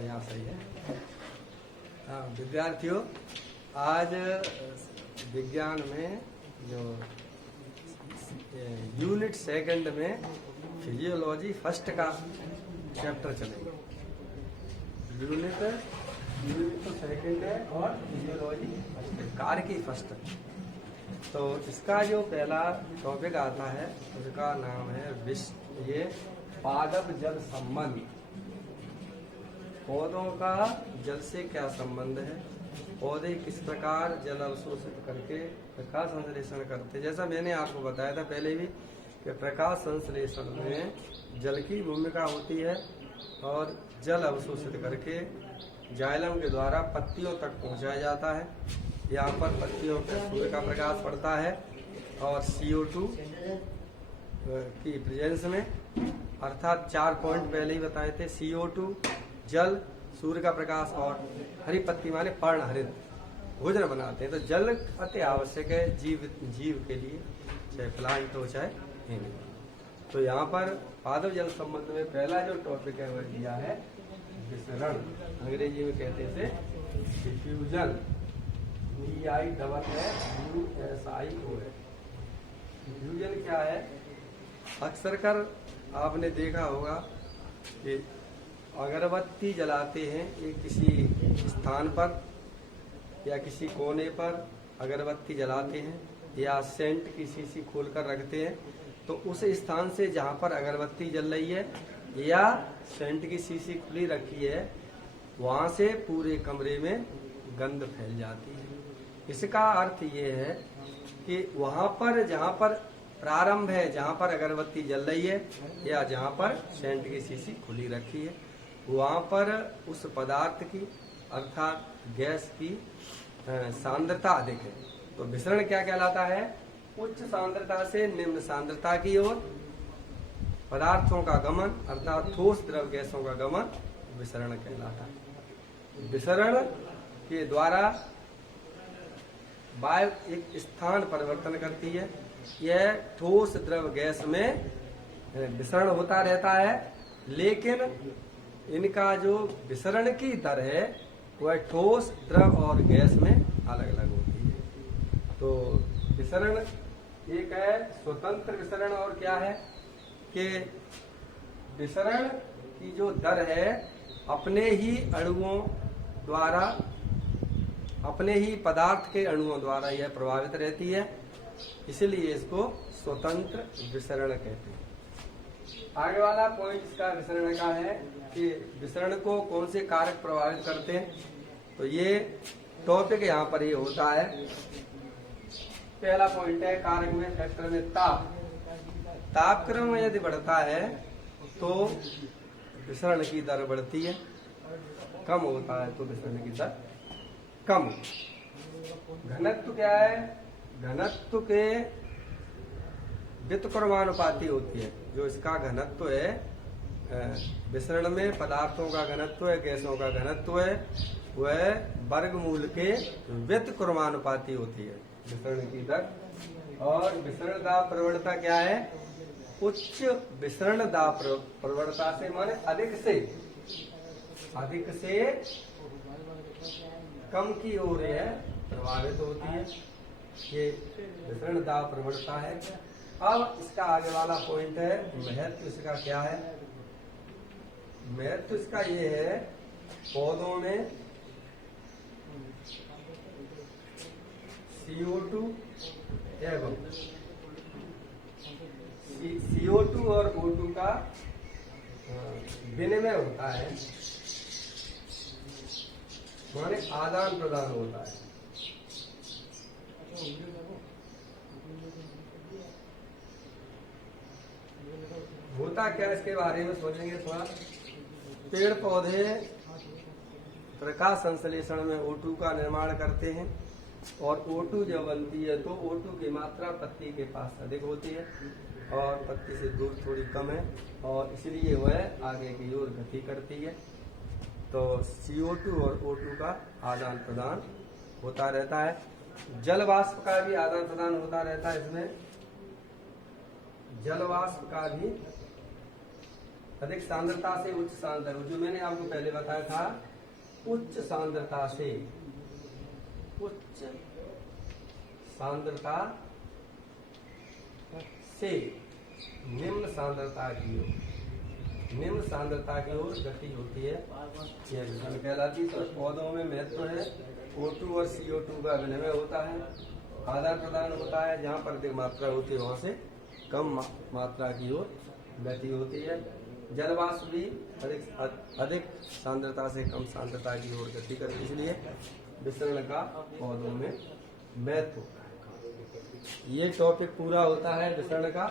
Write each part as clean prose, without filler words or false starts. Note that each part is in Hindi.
यहाँ सही है। हाँ विद्यार्थियों, आज विज्ञान में जो यूनिट सेकंड में फिजियोलॉजी फर्स्ट का चैप्टर चलेगा। यूनिट तो सेकंड है और फिजियोलॉजी कार्य की फर्स्ट। तो इसका जो पहला टॉपिक आता है उसका नाम है ये पादप जल संबंध। पौधों का जल से क्या संबंध है, पौधे किस प्रकार जल अवशोषित करके प्रकाश संश्लेषण करते। जैसा मैंने आपको बताया था पहले भी कि प्रकाश संश्लेषण में जल की भूमिका होती है और जल अवशोषित करके जाइलम के द्वारा पत्तियों तक पहुंचाया जाता है। यहाँ पर पत्तियों पर सूर्य का प्रकाश पड़ता है और CO2 की प्रेजेंस में, अर्थात 4 पॉइंट पहले ही बताए थे। CO2, जल, सूर्य का प्रकाश और हरी पत्ती माने पर्णहरित भोजन बनाते हैं। तो जल अति आवश्यक है जीव के लिए, चाहे प्लांट हो चाहे एनिमल। तो यहाँ पर पादप जल संबंध में पहला जो टॉपिक है वह दिया है विसरण। अंग्रेजी में कहते हैं डिफ्यूजन, DIUSIO है। डिफ्यूजन क्या है? अक्सर कर आपने देखा होगा कि अगरबत्ती जलाते हैं एक किसी स्थान पर या किसी कोने पर अगरबत्ती जलाते हैं या सेंट की शीशी खोलकर रखते हैं, तो उस स्थान से जहाँ पर अगरबत्ती जल रही है या सेंट की शीशी खुली रखी है वहाँ से पूरे कमरे में गंध फैल जाती है। इसका अर्थ ये है कि वहाँ पर जहाँ पर प्रारंभ है, जहाँ पर अगरबत्ती जल रही है या जहाँ पर सेंट की शीशी खुली रखी है, वहाँ पर उस पदार्थ की अर्थात गैस की सांद्रता अधिक है। तो विसरण क्या कहलाता है? उच्च सांद्रता से निम्न सांद्रता की ओर पदार्थों का गमन, अर्थात ठोस द्रव गैसों का गमन विसरण कहलाता है। विसरण के द्वारा वायु एक स्थान परिवर्तन करती है। यह ठोस द्रव गैस में विसरण होता रहता है, लेकिन इनका जो विसरण की दर है वह ठोस, द्रव और गैस में अलग अलग होती है। तो विसरण एक है स्वतंत्र विसरण, और क्या है कि विसरण की जो दर है अपने ही अणुओं द्वारा, अपने ही पदार्थ के अणुओं द्वारा यह प्रभावित रहती है, इसलिए इसको स्वतंत्र विसरण कहते हैं। आगे वाला पॉइंट इसका विसरण का है कि विसरण को कौन से कारक प्रभावित करते हैं। तो ये टॉपिक यहाँ पर ये होता है। पहला पॉइंट है कारक में, फैक्टर में ताप। तापक्रम यदि बढ़ता है तो विसरण की दर बढ़ती है, कम होता है तो विसरण की दर कम। घनत्व क्या है? घनत्व के व्युत्क्रमानुपाती होती है। जो इसका घनत्व है विसरण में, पदार्थों का घनत्व है, गैसों का घनत्व है, वह वर्गमूल के व्युत्क्रमानुपाती होती है विसरण की दर। और विसरण दाब प्रवणता क्या है? उच्च विसरण दाब प्रवणता से माने अधिक से कम की ओर यह प्रभावित होती है। ये विसरण दाब प्रवणता है। अब इसका आगे वाला पॉइंट है महत्व। इसका क्या है? महत्व इसका ये है पौधों में CO2 एवं CO2 और O2 का विनिमय होता है, माने आदान प्रदान होता है। होता क्या इसके बारे में सोचेंगे थोड़ा। पेड़ पौधे प्रकाश संश्लेषण में O2 का निर्माण करते हैं और O2 जब बनती है तो O2 की मात्रा पत्ती के पास अधिक होती है और पत्ती से दूर थोड़ी कम है, और इसलिए वह आगे की ओर गति करती है। तो CO2 और O2 का आदान प्रदान होता रहता है। जल वाष्प का भी आदान प्रदान होता रहता है। इसमें जल वाष्प का भी अधिक सांद्रता से उच्च सांद्रता, जो मैंने आपको पहले बताया था, उच्च सांद्रता से निम्न सांद्रता की ओर, निम्न सांद्रता की ओर गति होती है, यह विसरण कहलाती है। तो पौधों में महत्व है O2 और CO2 का विनिमय होता है, आदान प्रदान होता है, जहाँ पर अधिक मात्रा होती है वहां से कम मात्रा की ओर गति होती है। जलवाष्प भी अधिक सांद्रता से कम सांद्रता की ओर गति करती है, इसलिए विसरण का पौधों में महत्व होता है। ये टॉपिक पूरा होता है विसरण का।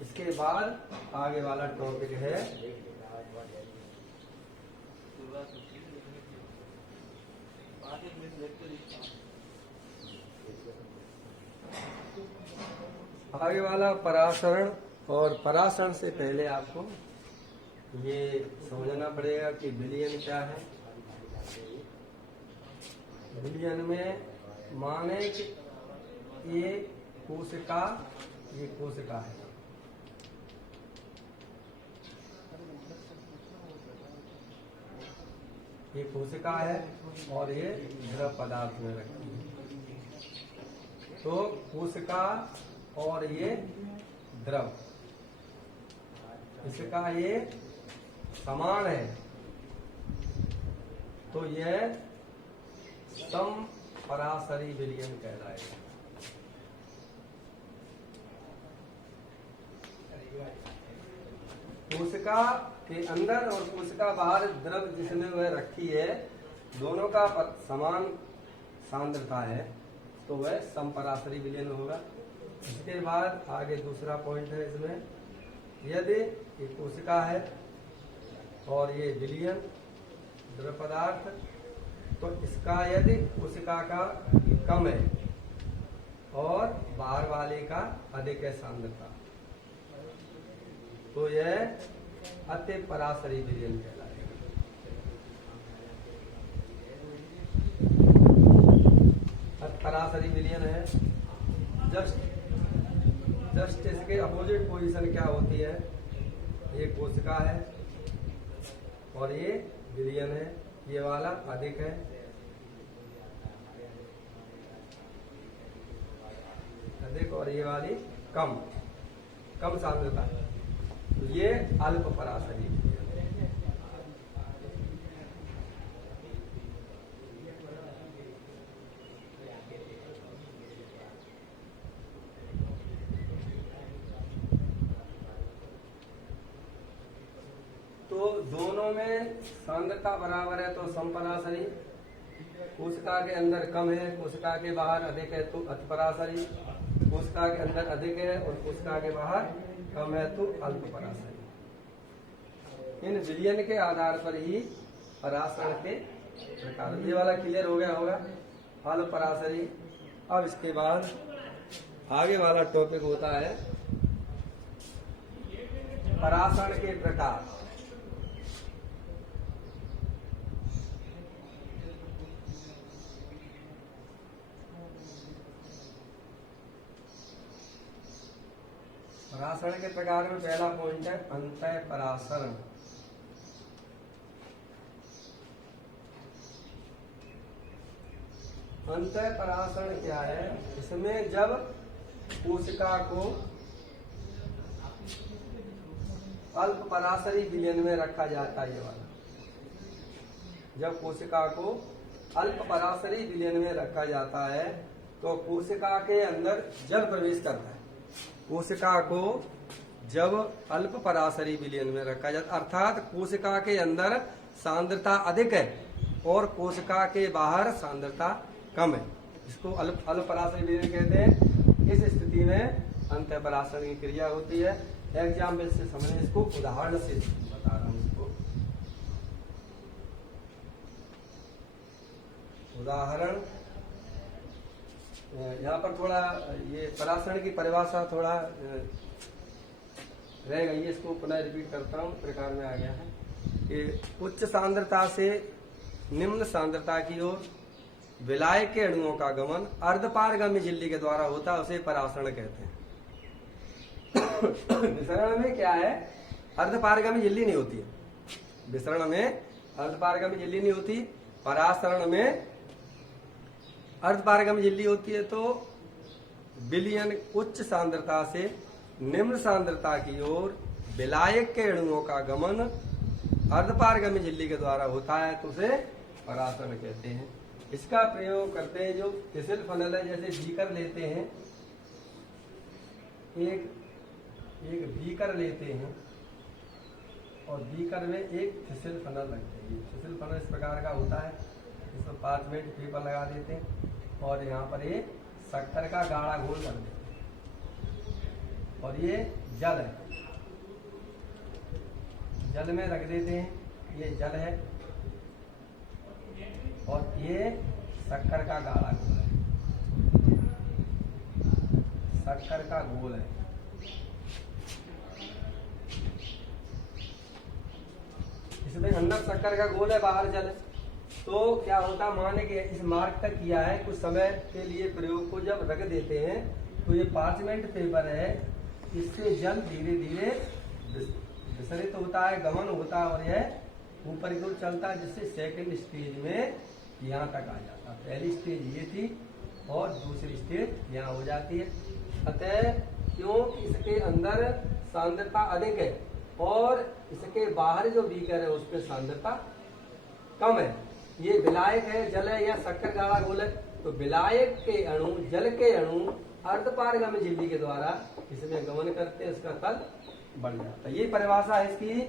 इसके बाद आगे वाला टॉपिक है परासरण। और परासरण से पहले आपको ये समझना पड़ेगा कि विलयन क्या है। विलयन में माने कि ये कोशिका है, ये कोशिका है और ये द्रव पदार्थ में रखती है। तो कोशिका और ये द्रव, इसका ये समान है, तो यह समपरासरी विलयन कहलाएगा। कोशिका के अंदर और कोशिका बाहर द्रव जिसमें वह रखी है, दोनों का समान सांद्रता है, तो वह समपरासरी विलयन होगा। इसके बाद आगे दूसरा पॉइंट है इसमें, यदि ये कोशिका है और ये विलयन द्रव पदार्थ, तो इसका यदि कोशिका का कम है और बाहर वाले का अधिक है सांद्रता, तो यह अति परासरी विलयन कहलाएगा। अति परासरी विलयन है। जस्ट इसके अपोजिट पोजीशन क्या होती है, ये कोशिका है और ये विलयन है, ये वाला अधिक है, अधिक, और ये वाली कम सांद्रता है, तो ये अल्प परासरी विलयन है। तो दोनों में सांद्रता बराबर है तो समपरासरी, कोशिका के अंदर कम है, कोशिका के बाहर अधिक है तो अतिपरासरी, कोशिका के अंदर अधिक है और कोशिका के बाहर कम है तो अल्प परासरी। इन विलयन के आधार पर ही परासरण के प्रकार। ये वाला क्लियर हो गया होगा, अल्प परासरी। अब इसके बाद आगे वाला टॉपिक होता है परासरण के प्रकार। परासरण के प्रकार में पहला पॉइंट है अंतः परासरण। अंतः परासरण क्या है, इसमें जब कोशिका को अल्प परासरी विलयन में रखा जाता है, ये वाला, जब कोशिका को अल्प परासरी विलयन में रखा जाता है तो कोशिका के अंदर जल प्रवेश करता है। कोशिका को जब अल्प परासरी विलयन में रखा जाता, अर्थात कोशिका के अंदर सांद्रता अधिक है और कोशिका के बाहर सांद्रता कम है, इसको अल्प परासरी विलयन कहते हैं। इस स्थिति में अंतः परासरण की क्रिया होती है। एग्जाम्पल से समझने, इसको उदाहरण से बता रहा हूं। इसको उदाहरण, यहाँ पर थोड़ा ये परासरण की परिभाषा थोड़ा रह गई है, इसको पुनः रिपीट करता हूँ। प्रकार में आ गया है कि उच्च सांद्रता से निम्न सांद्रता की ओर विलाय के अणुओं का गमन अर्धपारगामी झिल्ली के द्वारा होता है, उसे परासरण कहते हैं। विसरण में क्या है अर्धपारगामी झिल्ली नहीं होती है। विसरण में अर्धपारगामी झिल्ली नहीं होती, परासरण में अर्धपारगामी झिल्ली होती है। तो विलयन उच्च सांद्रता से निम्न सांद्रता की ओर विलायक के अणुओं का गमन अर्धपारगामी झिल्ली के द्वारा होता है, तो उसे परासरण कहते हैं। इसका प्रयोग करते हैं जो फिसल फनल है, जैसे बीकर लेते हैं, एक बीकर लेते हैं और बीकर में एक फिसल फनल रखते हैं। फिसल फनल इस प्रकार का होता है, इसमें 5 मिनट पेपर लगा देते हैं और यहाँ पर ये शक्कर का गाढ़ा घोल कर देते हैं और ये जल है, जल में रख देते हैं। ये जल है और ये शक्कर का गाढ़ा घोल है, शक्कर का घोल है। इसमें अंदर शक्कर का घोल है, बाहर जल है। तो क्या होता, माने कि इस मार्ग तक किया है, कुछ समय के लिए प्रयोग को जब रख देते हैं तो ये 5 मिनट पेपर है, इससे जल धीरे धीरे विसरित होता है, गमन होता है और यह ऊपर की ओर चलता है, जिससे सेकंड स्टेज में यहाँ तक आ जाता है। पहली स्टेज ये थी और दूसरी स्टेज यहाँ हो जाती है। अतः क्योंकि इसके अंदर सांद्रता अधिक है और इसके बाहर जो बीकर है उसमें सांद्रता कम है। ये विलायक है, जल है या शक्कर गाढ़ा घोल है, तो विलायक के अणु, जल के अणु अर्धपारगामी झिल्ली के द्वारा इसमें गमन करते हैं, इसका तल बढ़ जाता है। ये परिभाषा है इसकी,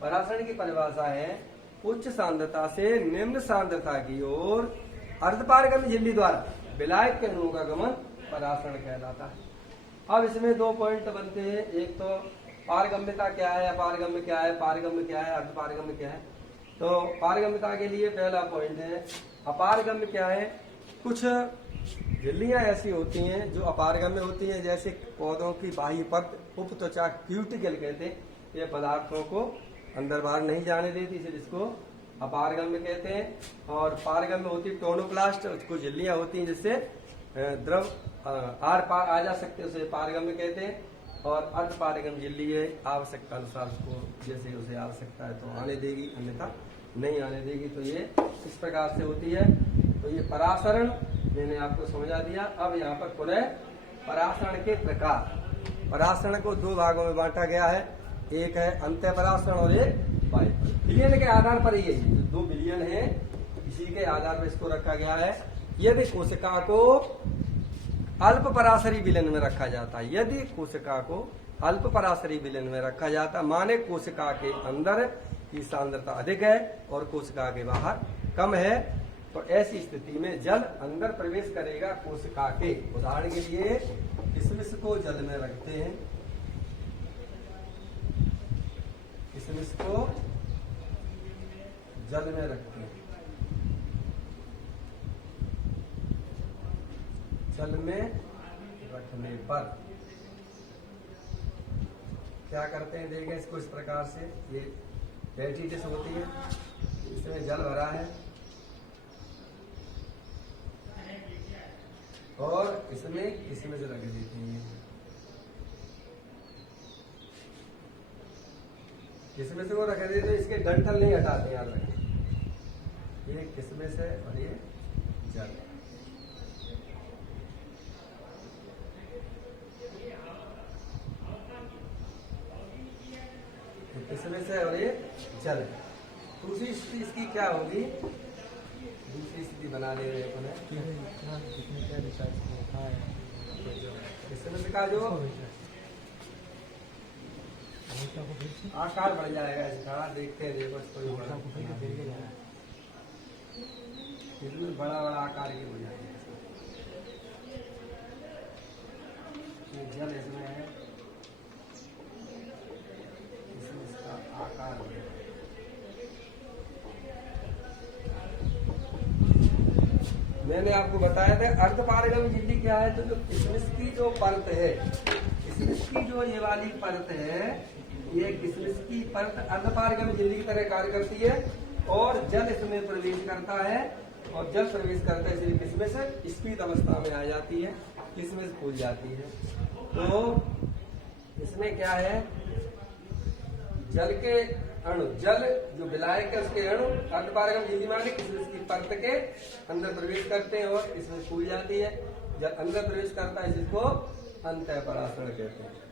परासरण की परिभाषा है उच्च सांद्रता से निम्न सांद्रता की ओर अर्धपारगामी झिल्ली द्वारा विलायक के अणुओं का गमन परासरण कहलाता है। अब इसमें 2 पॉइंट बनते हैं, एक तो पारगम्यता क्या है, अपारगम्य क्या है, पारगम्य क्या है, अर्धपारगम्य क्या है। तो पारगम्यता के लिए पहला पॉइंट है अपारगम्य क्या है। कुछ झिल्लियां ऐसी होती हैं जो अपारगम्य होती हैं, जैसे पौधों की बाह्य परत उपत्वचा क्यूटिकल कहते हैं, ये पदार्थों को अंदर बाहर नहीं जाने देती, इसलिए इसको अपारगम्य कहते हैं। और पारगम्य होती है टोनोप्लास्ट, कुछ झिल्लियां होती हैं जिससे द्रव आर पार आ जा सकते हैं, उसे पारगम्य कहते हैं। और अर्धपारगम्य झिल्ली है, आवश्यकता अनुसार उसको जैसे उसे आवश्यकता है तो आने देगी, अन्यथा नहीं आने देगी। तो ये इस प्रकार से होती है। तो ये परासरण मैंने आपको समझा दिया। अब यहाँ पर पुनः परासरण के प्रकार, परासरण को 2 भागों में बांटा गया है, एक है अंत्य परासरण और एक बाह्य। विलयन के आधार पर ये जो 2 विलयन है, इसी के आधार पर इसको रखा गया है। यदि कोशिका को अल्प परासरी विलयन में रखा जाता है, यदि कोशिका को अल्प परासरी विलयन में रखा जाता, माने कोशिका के अंदर की सांद्रता अधिक है और कोशिका के बाहर कम है, तो ऐसी स्थिति में जल अंदर प्रवेश करेगा कोशिका के। उदाहरण के लिए किशमिश को जल में रखते हैं, किशमिश को जल में रखते हैं, जल में रखने पर क्या करते हैं, देखें इसको इस प्रकार से। ये पेटी डिश होती है, इसमें जल भरा है और इसमें किशमिश रख देते हैं। किशमिश को रख देते, इसके डंठल नहीं हटाते, याद रखें। ये किशमिश है और ये जल है। किशमिश है और ये जल है। दूसरी स्थिति इसकी क्या होगी, दूसरी स्थिति बना ले रहे हैं। किशमिश का जो आकार बढ़ जाएगा इसका, देखते हैं, देखो इसको इसमें बड़ा बड़ा आकार की हो जाएगा। ये जल इसमें है, आकार मैंने आपको बताया था। अर्धपारगम्य झिल्ली क्या है, तो जो किशमिश की जो परत है, किशमिश की जो ये वाली परत है, ये किशमिश की परत अर्धपारगम्य झिल्ली की तरह कार्य करती है और जल इसमें प्रवेश करता है और जल प्रवेश करता है, इसलिए किशमिश स्फीत अवस्था में आ जाती है, किशमिश फूल जाती है। तो इसमें क्या है, जल के अणु, जल जो विलायक है उसके अणु अर्धपारगम यजमानिक इसकी परत के अंदर प्रवेश करते हैं और इसमें फूल जाती है। जब अंदर प्रवेश करता है जिसको अंतःपराशरण कहते हैं।